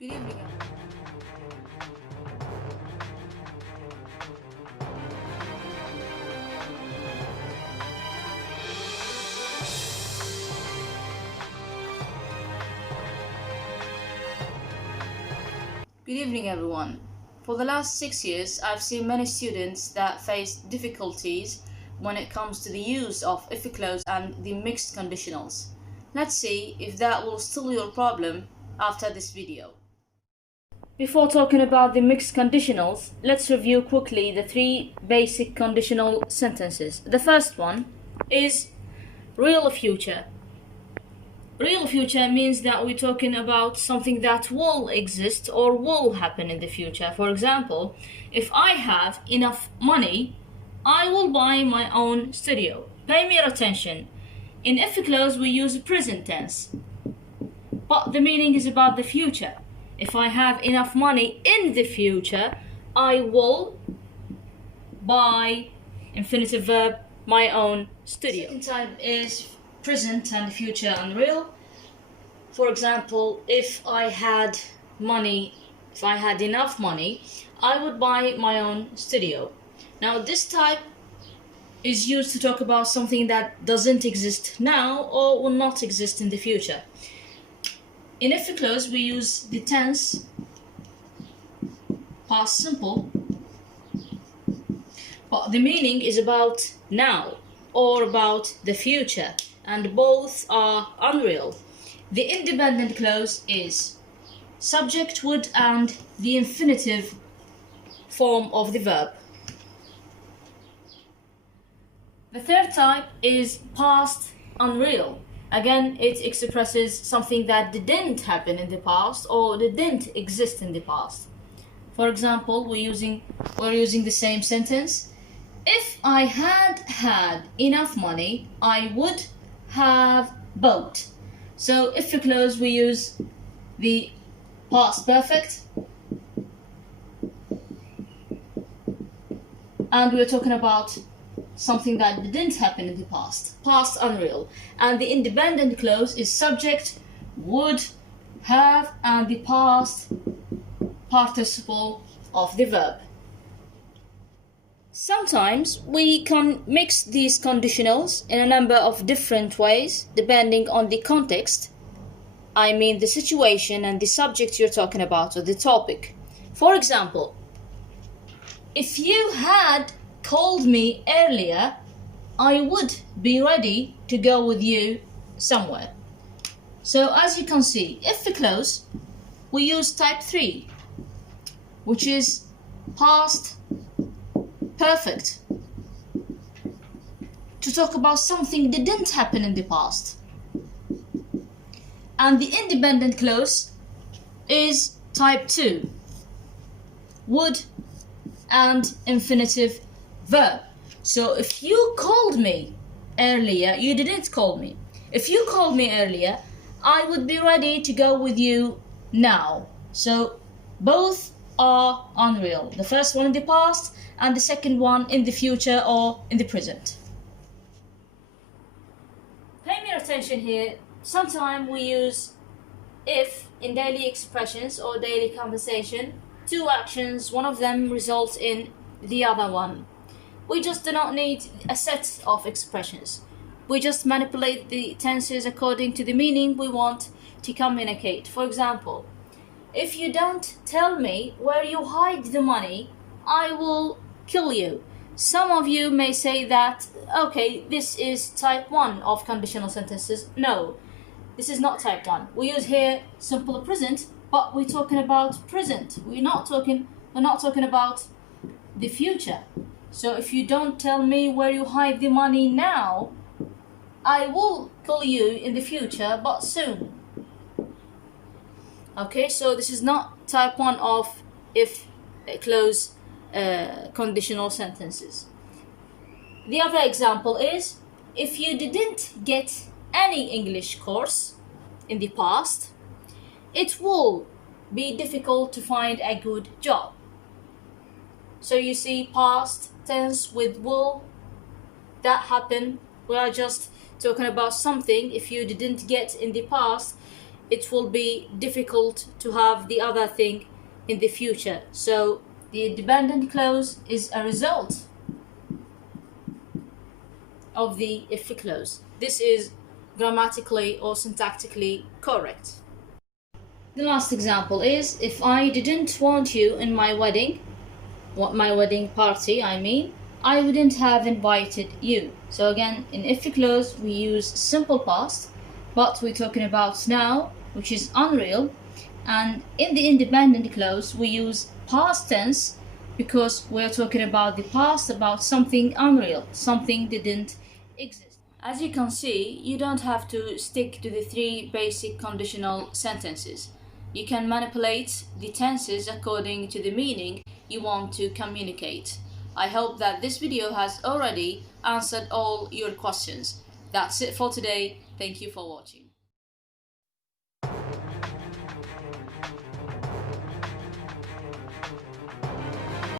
Good evening, everyone. Good evening, everyone. For the last 6 years, I've seen many students that face difficulties when it comes to the use of if clause and the mixed conditionals. Let's see if that will still your problem after this video. Before talking about the mixed conditionals, let's review quickly the three basic conditional sentences. The first one is real future. Real future means that we're talking about something that will exist or will happen in the future. For example, if I have enough money, I will buy my own studio. Pay me attention. In if clause, we use present tense, but the meaning is about the future. If I have enough money in the future, I will buy infinitive verb my own studio. Second type is present and future unreal. For example, if I had enough money, I would buy my own studio. Now this type is used to talk about something that doesn't exist now or will not exist in the future. In if clause, we use the tense past simple, but the meaning is about now or about the future, and both are unreal. The independent clause is subject, would, and the infinitive form of the verb. The third type is past unreal. Again, it expresses something that didn't happen in the past or didn't exist in the past. For example, we're using the same sentence. If I had enough money, I would have bought. So if clause, we use the past perfect, and we're talking about something that didn't happen in the past unreal. And the independent clause is subject, would, have, and the past participle of the verb. Sometimes we can mix these conditionals in a number of different ways depending on the context. I mean the situation and the subject you're talking about or the topic. For example, if you had called me earlier, I would be ready to go with you somewhere. So as you can see, if clause, we use type 3, which is past perfect, to talk about something that didn't happen in the past. And the independent clause is type 2, would and infinitive verb. So if you called me earlier, you didn't call me. If you called me earlier, I would be ready to go with you now. So both are unreal. The first one in the past and the second one in the future or in the present. Pay me attention here. Sometimes we use if in daily expressions or daily conversation. Two actions, one of them results in the other one. We just do not need a set of expressions. We just manipulate the tenses according to the meaning we want to communicate. For example, if you don't tell me where you hide the money, I will kill you. Some of you may say that, okay, this is type 1 of conditional sentences. No, this is not type 1. We use here simple present, but we're talking about present. We're not talking about the future. So if you don't tell me where you hide the money now, I will kill you in the future, but soon. Okay, so this is not type 1 of if clause conditional sentences. The other example is, if you didn't get any English course in the past, it will be difficult to find a good job. So you see, past tense with will, that happened. We are just talking about something. If you didn't get in the past, it will be difficult to have the other thing in the future. So the dependent clause is a result of the if clause. This is grammatically or syntactically correct. The last example is, if I didn't want you in my wedding, my wedding party, I wouldn't have invited you. So again, in if clause we use simple past, but we're talking about now, which is unreal. And in the independent clause we use past tense because we're talking about the past, about something unreal, something didn't exist. As you can see, you don't have to stick to the three basic conditional sentences. You can manipulate the tenses according to the meaning you want to communicate. I hope that this video has already answered all your questions. That's it for today. Thank you for watching.